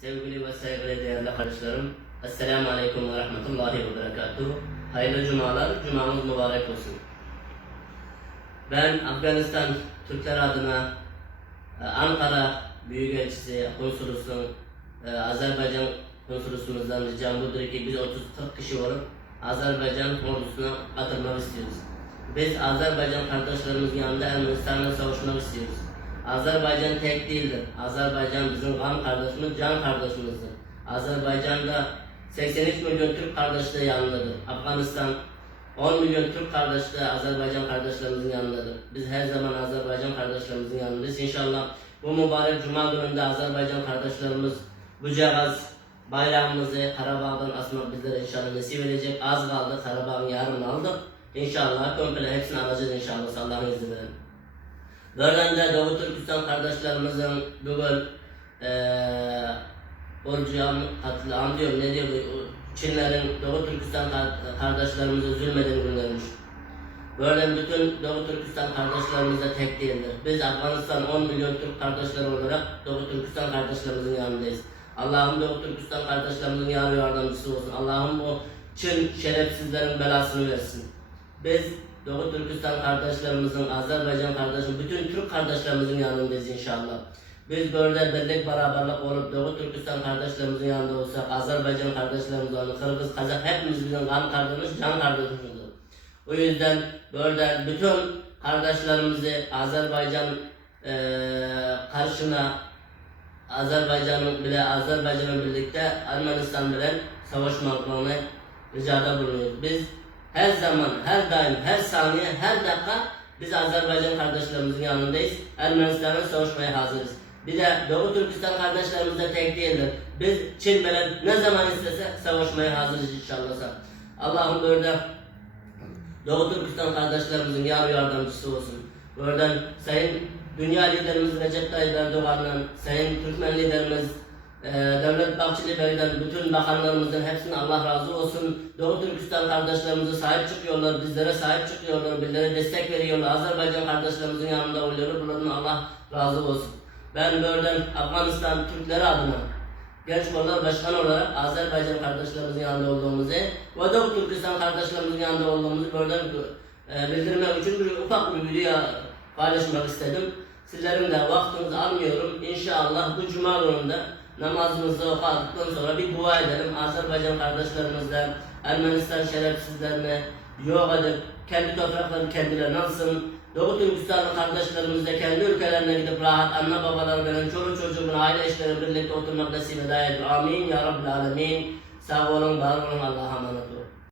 Sevgili ve saygıdeğer değerli kardeşlerim, Esselamu Aleyküm ve Rahmetullahi ve Berekatuhu. Hayırlı cumalar, cumanız mübarek olsun. Ben Afganistan Türkler adına Ankara Büyükelçisi, Konsolosluğun, Azerbaycan Konsolosluğumuzdan ricam budur ki biz 30-40 kişi olup Azerbaycan ordusuna katılmak istiyoruz. Biz Azerbaycan kardeşlerimizin yanında Ermenistan'la savaşmak istiyoruz. Azerbaycan tek değildir. Azerbaycan bizim kan kardeşimiz, can kardeşimizdir. Azerbaycan'da 83 milyon Türk kardeşliği yanındadır. Afganistan 10 milyon Türk kardeşliği Azerbaycan kardeşlerimizin yanındadır. Biz her zaman Azerbaycan kardeşlerimizin yanındayız. İnşallah bu mübarek Cuma gününde Azerbaycan kardeşlerimiz bu cevaz bayrağımızı Karabağ'dan asmak bizlere inşallah nasip edecek. Az kaldı, Karabağ'ın yarını aldık. İnşallah komple hepsini alacağız inşallah Allah'ın izniyle. Buradan da Doğu Türkistan kardeşlerimizin bugün anlıyorum ne diyor Çinlerin Doğu Türkistan kardeşlerimize zulmeden günlermiş. Böyle bütün Doğu Türkistan kardeşlerimiz de tek değildir. Biz Afganistan 10 milyon Türk kardeşleri olarak Doğu Türkistan kardeşlerimizin yanındayız. Allah'ım Doğu Türkistan kardeşlerimizin yar yardımcısı olsun. Allah'ım o Çin şerefsizlerin belasını versin. Biz Doğu Türkistan kardeşlerimizin, Azerbaycan kardeşlerimizin, bütün Türk kardeşlerimizin yanındayız inşallah. Biz böyle birlik beraberlik olup Doğu Türkistan kardeşlerimizin yanında olsak, Azerbaycan kardeşlerimiz olur, Kırgız, Kazak hepimiz bizim kan kardeşimiz, can kardeşimizdir. O yüzden böyle bütün kardeşlerimizi Azerbaycan karşına Azerbaycan'ın birlikte Ermenistan bilen savaşmalarını ricada bulunuyoruz. Biz her zaman, her daim, her saniye, her dakika biz Azerbaycan kardeşlerimizin yanındayız. Ermenistan'la savaşmaya hazırız. Bir de Doğu Türkistan kardeşlerimiz de tek değildir. Biz Çin bilen ne zaman istese savaşmaya hazırız inşallah. Allah'ım böyle Doğu Türkistan kardeşlerimizin yar yardımcısı olsun. Buradan Sayın Dünya liderimiz Recep Tayyip Erdoğan'la, Sayın Türkmen liderimiz Devlet Bahçeli Bey'den, bütün bakanlarımızdan hepsine Allah razı olsun. Doğu Türkistan kardeşlerimize sahip çıkıyorlar, bizlere sahip çıkıyorlar, bizlere destek veriyorlar. Azerbaycan kardeşlerimizin yanında oluyorlar. Bunlardan Allah razı olsun. Ben buradan Afganistan Türkleri adına Genç Kollar Başkanı olarak Azerbaycan kardeşlerimizin yanında olduğumuzu ve Doğu Türkistan kardeşlerimizin yanında olduğumuzu buradan bildirmek için bir ufak bir video paylaşmak istedim. Sizlerin de vaktinizi almıyorum. İnşallah bu Cuma gününde namazımızı okuduktan sonra bir dua edelim. Azerbaycan kardeşlerimizle Ermenistan şerefsizlerine yok edip kendi topraklarını kendilerine alsın. Doğu Türkistanlı kardeşlerimiz de kendi ülkelerine gidip rahat anne babalar veren çoluk çocuğun aile eşleri birlikte oturmak nasip eder. Amin ya Rabbil Alemin. Sağ olun, var olun, Allah'a emanet olun.